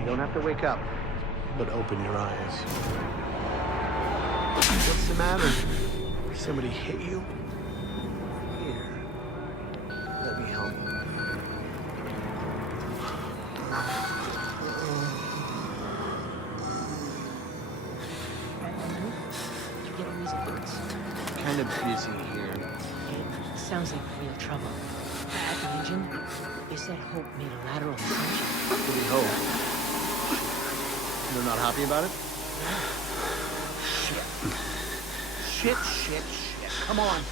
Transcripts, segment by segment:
You don't have to wake up, but open your eyes. What's the matter? Somebody hit you? Here, let me help. You getting these alerts? Kind of busy here. It sounds like real trouble. At the engine, they said Hope made a lateral plunge. What do we hope? They're not happy about it? Shit. Come on.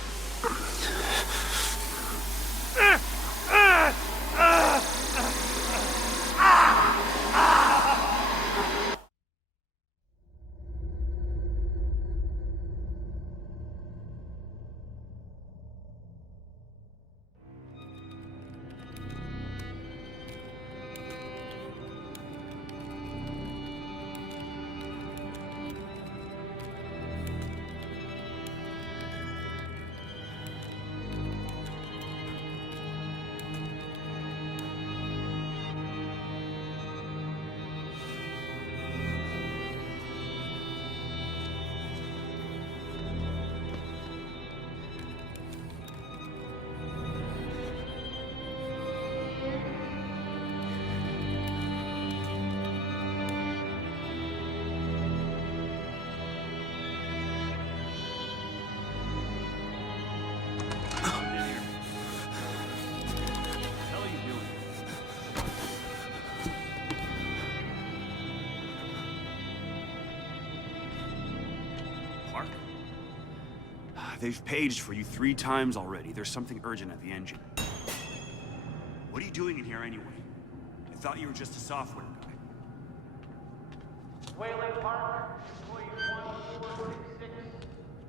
They've paged for you 3 times already. There's something urgent at the engine. What are you doing in here anyway? I thought you were just a software guy. Whalen Park, employee 1466.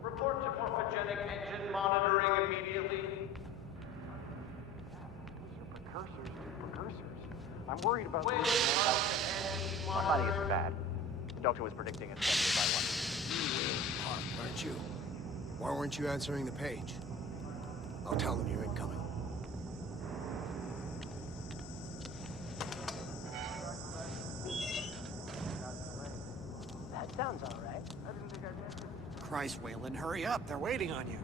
Report to morphogenic engine monitoring immediately. Precursors. I'm worried about Whalen Park to engine My body isn't bad. The doctor was predicting a 10 by 1. Park, aren't you? Why weren't you answering the page? I'll tell them you're incoming. That sounds all right. Christ, Wayland, hurry up. They're waiting on you.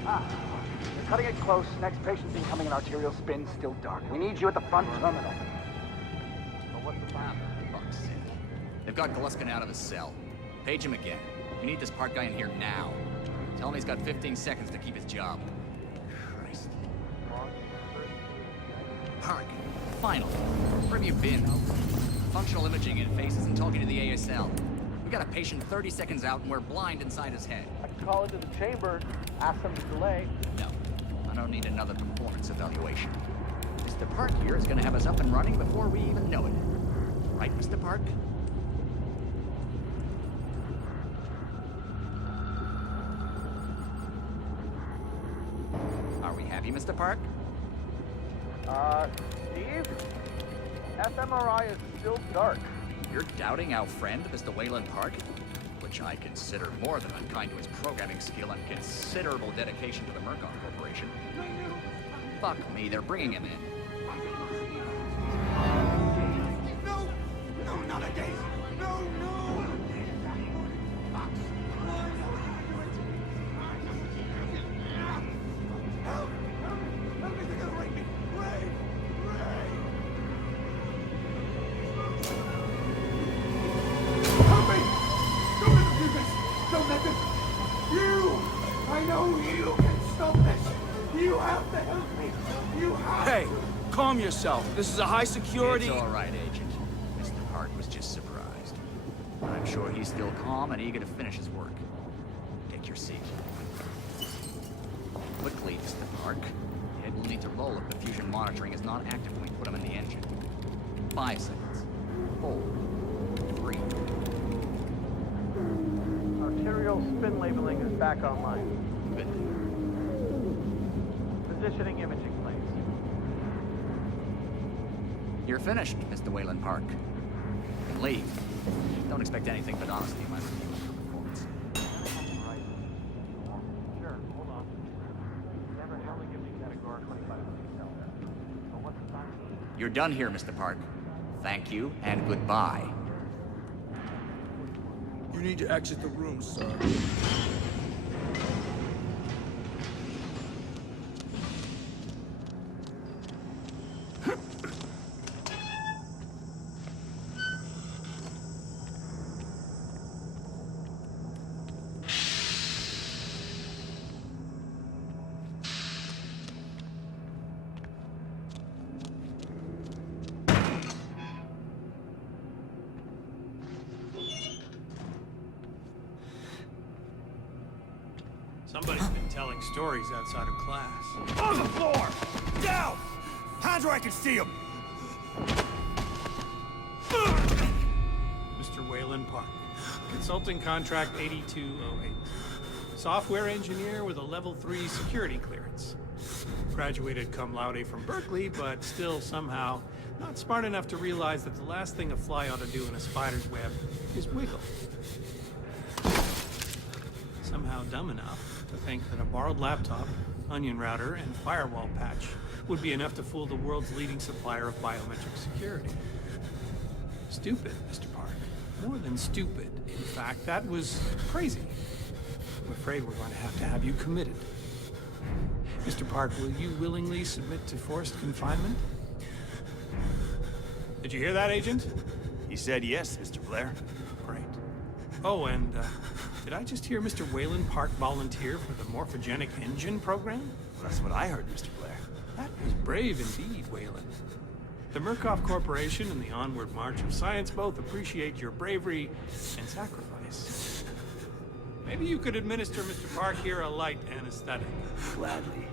They're cutting it close. Next patient's incoming and arterial spin still dark. We need you at the front terminal. But what's the plan? Fuck's sake. They've got Gluskin out of his cell. Page him again. We need this Park guy in here now. Tell him he's got 15 seconds to keep his job. Christ. Park, finally. Where have you been? Functional imaging interface isn't talking to the ASL. We got a patient 30 seconds out and we're blind inside his head. I can call into the chamber, ask them to delay. No, I don't need another performance evaluation. Mr. Park here is gonna have us up and running before we even know it. Right, Mr. Park? Are we happy, Mr. Park? Steve? fMRI is still dark. You're doubting our friend, Mr. Wayland Park? Which I consider more than unkind to his programming skill and considerable dedication to the Mercon Corporation. Fuck me, they're bringing him in. No, not again. No. Help! Help me, they're gonna rape me! Ray! Help me! Don't let them do this! Don't let them... You! I know you can stop this! You have to help me! You have Hey, to! calm yourself. This is a high security... It's all right, Agent. Mr. Park was just surprised. But I'm sure he's still calm and eager to finish his work. Take your seat. Quickly, Mr. Park. Head will need to roll if the fusion monitoring is not active when we put him in the engine. 5 seconds. 4. 3. Arterial spin labeling is back online. Good. Positioning imaging, please. You're finished, Mr. Wayland Park. You can leave. Don't expect anything but honesty in my review of your performance. Right. Sure, hold on. Never held a giving category 25 cell. But what's the time? You're done here, Mr. Park. Thank you, and goodbye. You need to exit the room, sir. Somebody's been telling stories outside of class. On the floor! Down! Hands where I can see them! Mr. Wayland Park, consulting contract 8208. Software engineer with a level 3 security clearance. Graduated cum laude from Berkeley, but still somehow not smart enough to realize that the last thing a fly ought to do in a spider's web is wiggle. Somehow dumb enough to think that a borrowed laptop, onion router, and firewall patch would be enough to fool the world's leading supplier of biometric security. Stupid, Mr. Park. More than stupid. In fact, that was crazy. I'm afraid we're going to have you committed. Mr. Park, will you willingly submit to forced confinement? Did you hear that, Agent? He said yes, Mr. Blair. Great. Oh, and, did I just hear Mr. Wayland Park volunteer for the morphogenic engine program? That's what I heard, Mr. Blair. That was brave indeed, Wayland. The Murkoff Corporation and the onward march of science both appreciate your bravery and sacrifice. Maybe you could administer Mr. Park here a light anesthetic. Gladly.